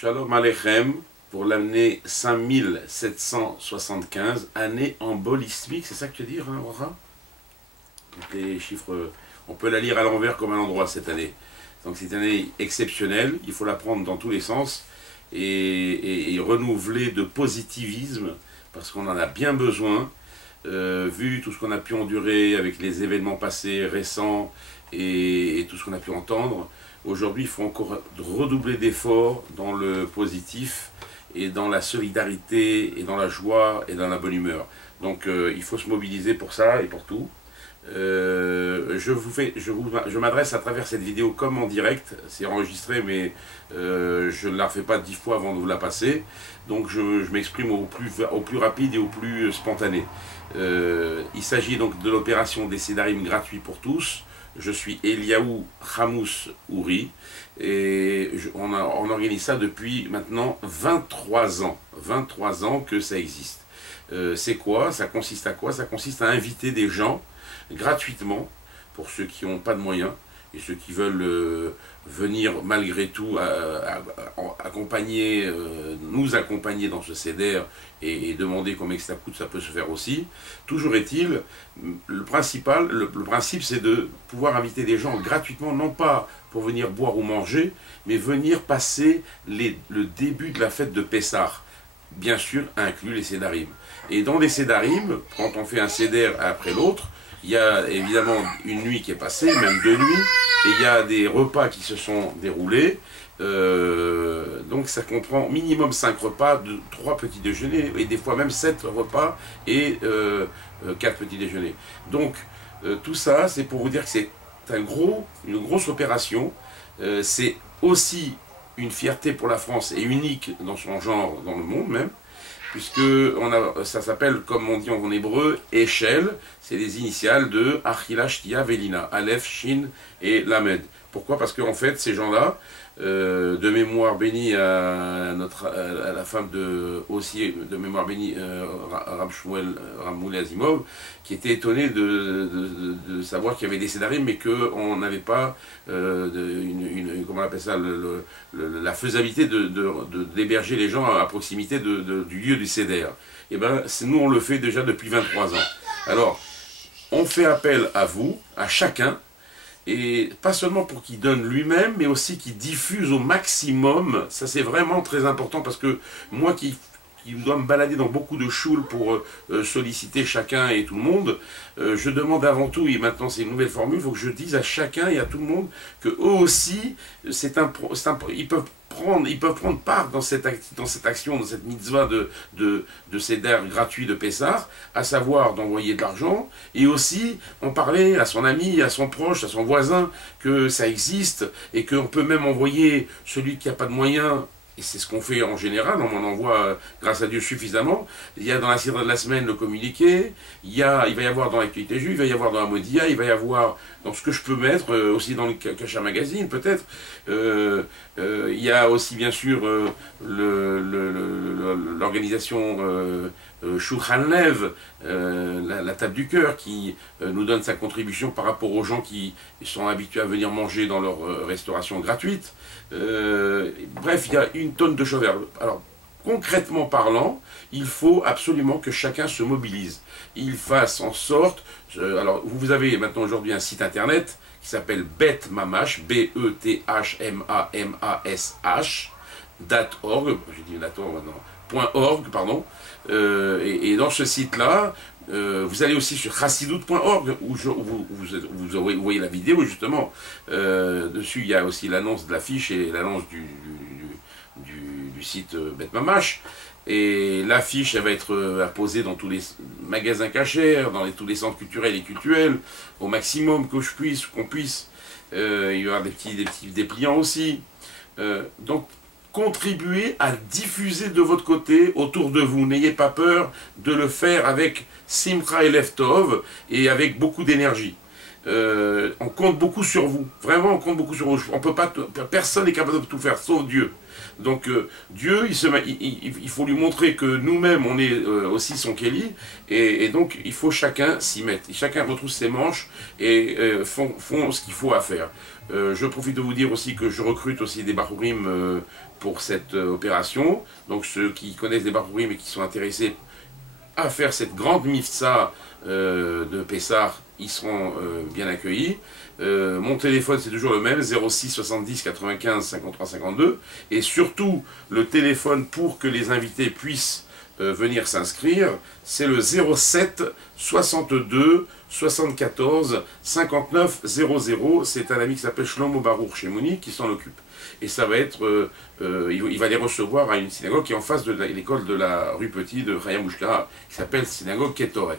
Shalom Aleichem pour l'année 5775, année embolismique, c'est ça que tu veux dire, hein, Aura? Les chiffres, on peut la lire à l'envers comme à l'endroit cette année. Donc c'est une année exceptionnelle, il faut la prendre dans tous les sens et renouveler de positivisme parce qu'on en a bien besoin, vu tout ce qu'on a pu endurer avec les événements passés, récents et tout ce qu'on a pu entendre. Aujourd'hui, il faut encore redoubler d'efforts dans le positif et dans la solidarité et dans la joie et dans la bonne humeur. Donc il faut se mobiliser pour ça et pour tout. Je m'adresse à travers cette vidéo comme en direct, c'est enregistré mais je ne la refais pas 10 fois avant de vous la passer, donc je m'exprime au plus rapide et au plus spontané. Il s'agit donc de l'opération des Sédarim gratuits pour tous. Je suis Eliaou Hamous Ouri et on organise ça depuis maintenant 23 ans. 23 ans que ça existe. C'est quoi? Ça consiste à quoi? Ça consiste à inviter des gens gratuitement, pour ceux qui n'ont pas de moyens, et ceux qui veulent venir malgré tout nous accompagner dans ce CEDER et demander combien ça coûte, ça peut se faire aussi. Toujours est-il, le principe c'est de pouvoir inviter des gens gratuitement, non pas pour venir boire ou manger, mais venir passer le début de la fête de Pessah. Bien sûr, inclus les Sédarim. Et dans les Sédarim, quand on fait un CEDER après l'autre, il y a évidemment une nuit qui est passée, même 2 nuits, et il y a des repas qui se sont déroulés. Donc ça comprend minimum 5 repas, 3 petits déjeuners, et des fois même 7 repas et 4 petits déjeuners. Donc tout ça, c'est pour vous dire que c'est une grosse opération. C'est aussi une fierté pour la France et unique dans son genre dans le monde même, puisque ça s'appelle, comme on dit en hébreu, Eshel, c'est les initiales de Achila, Shtia, Velina, Aleph, Shin et Lamed. Pourquoi? Parce qu'en fait, ces gens-là, de mémoire bénie à la femme aussi de mémoire bénie, Rab Shmuel Ramoul Azimov, qui était étonné de savoir qu'il y avait des Sédarim, mais qu'on n'avait pas, comment on appelle ça, la faisabilité d'héberger les gens à proximité du lieu du Seder. Et bien, nous, on le fait déjà depuis 23 ans. Alors, on fait appel à vous, à chacun, et pas seulement pour qu'il donne lui-même, mais aussi qu'il diffuse au maximum. Ça, c'est vraiment très important, parce que moi qui dois me balader dans beaucoup de choules pour solliciter chacun et tout le monde, je demande avant tout, et maintenant c'est une nouvelle formule, il faut que je dise à chacun et à tout le monde que eux aussi, ils peuvent prendre part dans cette action, dans cette mitzvah de Seder gratuit de Pessah, à savoir d'envoyer de l'argent, et aussi en parler à son ami, à son proche, à son voisin, que ça existe, et qu'on peut même envoyer celui qui n'a pas de moyens. Et c'est ce qu'on fait en général, on en envoie, grâce à Dieu, suffisamment. Il y a dans la Sidra de la semaine le communiqué, il va y avoir dans l'actualité juive, il va y avoir dans la Modia, il va y avoir dans ce que je peux mettre, aussi dans le Kasha Magazine peut-être. Il y a aussi bien sûr l'organisation Shulchan Lev, la table du cœur, qui nous donne sa contribution par rapport aux gens qui sont habitués à venir manger dans leur restauration gratuite. Bref, il y a une tonne de choses. Alors, concrètement parlant, il faut absolument que chacun se mobilise. Il fasse en sorte... alors, vous avez maintenant aujourd'hui un site internet qui s'appelle BetMamash, .org, j'ai dit .org maintenant, .org, pardon. Et dans ce site-là, vous allez aussi sur chassidut.org où vous voyez la vidéo justement. Dessus, il y a aussi l'annonce de l'affiche et l'annonce du site BetMamash. Et l'affiche, elle va être apposée dans tous les magasins cachers, dans tous les centres culturels et cultuels, au maximum qu'on puisse. Il y aura des petits dépliants aussi. Donc, contribuez à diffuser de votre côté autour de vous. N'ayez pas peur de le faire avec Simcha et Lev Tov et avec beaucoup d'énergie. on compte beaucoup sur vous. Vraiment, on compte beaucoup sur vous. On peut pas, personne n'est capable de tout faire, sauf Dieu. Donc Dieu, il faut lui montrer que nous-mêmes, on est aussi son Kéli, et donc il faut chacun s'y mettre. Chacun retrousse ses manches et font ce qu'il faut à faire. Je profite de vous dire aussi que je recrute aussi des Bachurim pour cette opération. Donc ceux qui connaissent des Bachurim et qui sont intéressés à faire cette grande mifsa de Pessah, ils seront bien accueillis. Mon téléphone c'est toujours le même, 06 70 95 53 52, et surtout le téléphone pour que les invités puissent venir s'inscrire, c'est le 07 62 74 59 00. C'est un ami qui s'appelle Shlomo Baruch Shemoni qui s'en occupe. Et ça va être, il va les recevoir à une synagogue qui est en face de l'école de la rue Petit de Chaya Mushkara, qui s'appelle synagogue Ketoret.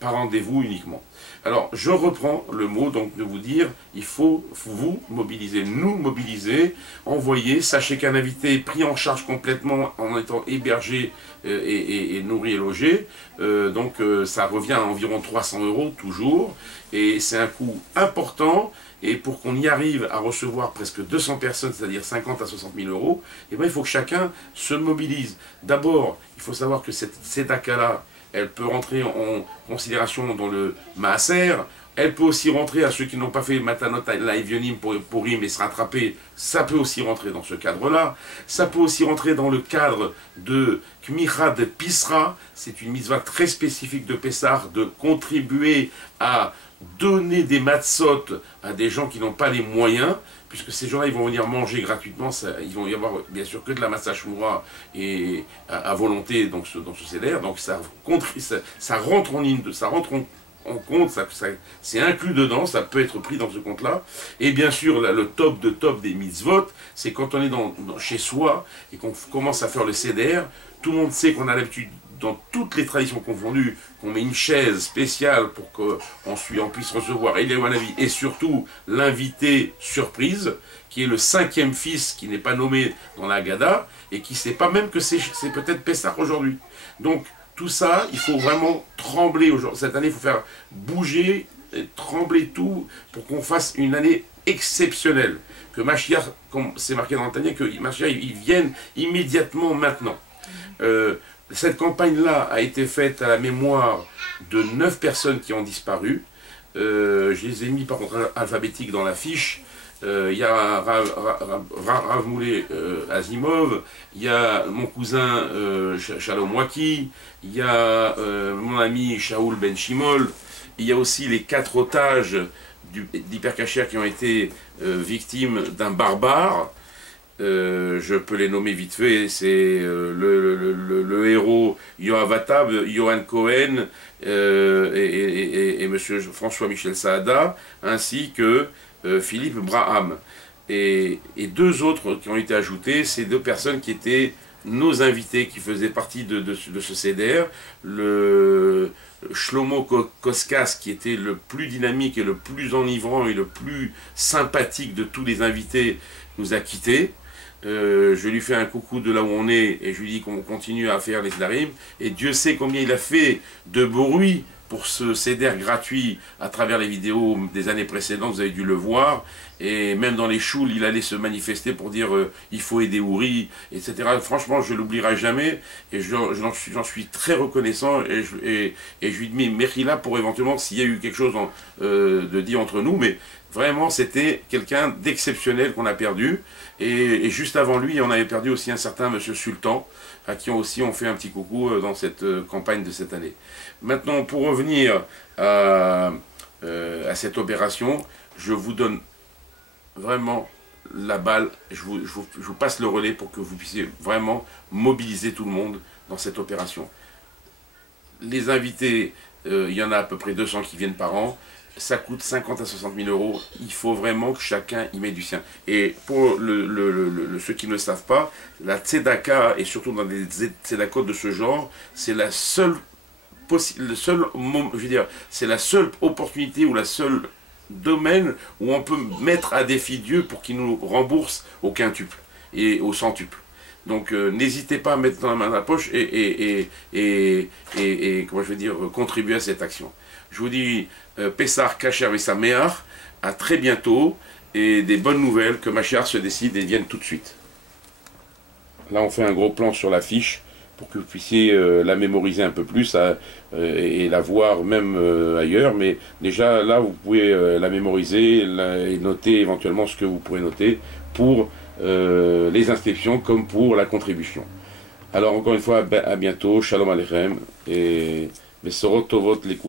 Par rendez-vous uniquement. Alors, je reprends le mot, donc de vous dire, il faut vous mobiliser, nous mobiliser, envoyer, sachez qu'un invité est pris en charge complètement en étant hébergé et nourri et logé, donc ça revient à environ 300 € toujours, et c'est un coût important, et pour qu'on y arrive à recevoir presque 200 personnes, c'est-à-dire 50 à 60 000 €, eh bien, il faut que chacun se mobilise. D'abord, il faut savoir que cette tzedaka-là, elle peut rentrer en considération dans le maaser, elle peut aussi rentrer à ceux qui n'ont pas fait matanot laivionim pour et se rattraper, ça peut aussi rentrer dans ce cadre-là, ça peut aussi rentrer dans le cadre de Kmicha de Pisra, c'est une mitzvah très spécifique de Pessah, de contribuer à donner des matzot à des gens qui n'ont pas les moyens, puisque ces gens-là, ils vont venir manger gratuitement, ils vont y avoir bien sûr que de la matzah shmura et à volonté dans ce seder, donc ça rentre en ligne, ça rentre en compte, c'est inclus dedans, ça peut être pris dans ce compte-là. Et bien sûr, là, le top de top des mitzvot, c'est quand on est chez soi et qu'on commence à faire le seder, tout le monde sait qu'on a l'habitude, dans toutes les traditions confondues, qu'on met une chaise spéciale pour qu'on puisse recevoir Eliyahu Hanavi et surtout l'invité surprise, qui est le 5e fils qui n'est pas nommé dans la Haggadah et qui ne sait pas même que c'est peut-être Pessah aujourd'hui. Donc tout ça, il faut vraiment trembler aujourd'hui. Cette année, il faut faire bouger, trembler tout pour qu'on fasse une année exceptionnelle. Que Mashiach, comme c'est marqué dans le Tanya, que Mashiach il vienne immédiatement maintenant. Cette campagne-là a été faite à la mémoire de 9 personnes qui ont disparu. Je les ai mis par contre alphabétiques dans la fiche. Il y a Rav Moulé Azimov, il y a mon cousin Shalom Waki, il y a mon ami Shaoul Ben Shimol, il y a aussi les 4 otages d'Hypercacher qui ont été victimes d'un barbare. Je peux les nommer vite fait, c'est le héros Yoav Attab, Johan Cohen et monsieur François-Michel Saada, ainsi que Philippe Braham. Et 2 autres qui ont été ajoutés, c'est 2 personnes qui étaient nos invités, qui faisaient partie de ce CDR, le Shlomo Koskas, qui était le plus dynamique et le plus enivrant et le plus sympathique de tous les invités, nous a quittés. Je lui fais un coucou de là où on est et je lui dis qu'on continue à faire les Sdarim. Et Dieu sait combien il a fait de bruit pour ce CDR gratuit à travers les vidéos des années précédentes, vous avez dû le voir. Et même dans les choules, il allait se manifester pour dire il faut aider Ouri, etc. Franchement, je ne l'oublierai jamais et j'en suis très reconnaissant. Et je lui dis Mechila pour éventuellement, s'il y a eu quelque chose de dit entre nous, mais vraiment, c'était quelqu'un d'exceptionnel qu'on a perdu. Et juste avant lui, on avait perdu aussi un certain monsieur Sultan, à qui on fait un petit coucou dans cette campagne de cette année. Maintenant, pour revenir à cette opération, je vous donne vraiment la balle, je vous passe le relais pour que vous puissiez vraiment mobiliser tout le monde dans cette opération. Les invités, il y en a à peu près 200 qui viennent par an. Ça coûte 50 à 60 000 €. Il faut vraiment que chacun y mette du sien. Et pour ceux qui ne le savent pas, la tzedaka, et surtout dans des tzedakot de ce genre, c'est la seule c'est la seule opportunité ou la seule domaine où on peut mettre à défi Dieu pour qu'il nous rembourse au quintuple et au centuple. Donc n'hésitez pas à mettre dans la main dans la poche et comment je veux dire, contribuer à cette action. Je vous dis Pessar Kacher Vesameach, à très bientôt, et des bonnes nouvelles que Mashiach se décide et vienne tout de suite. Là, on fait un gros plan sur l'affiche pour que vous puissiez la mémoriser un peu plus et la voir même ailleurs. Mais déjà, là, vous pouvez la mémoriser et noter éventuellement ce que vous pourrez noter pour les inscriptions comme pour la contribution. Alors, encore une fois, à bientôt. Shalom Aleichem et Besorot Tovot les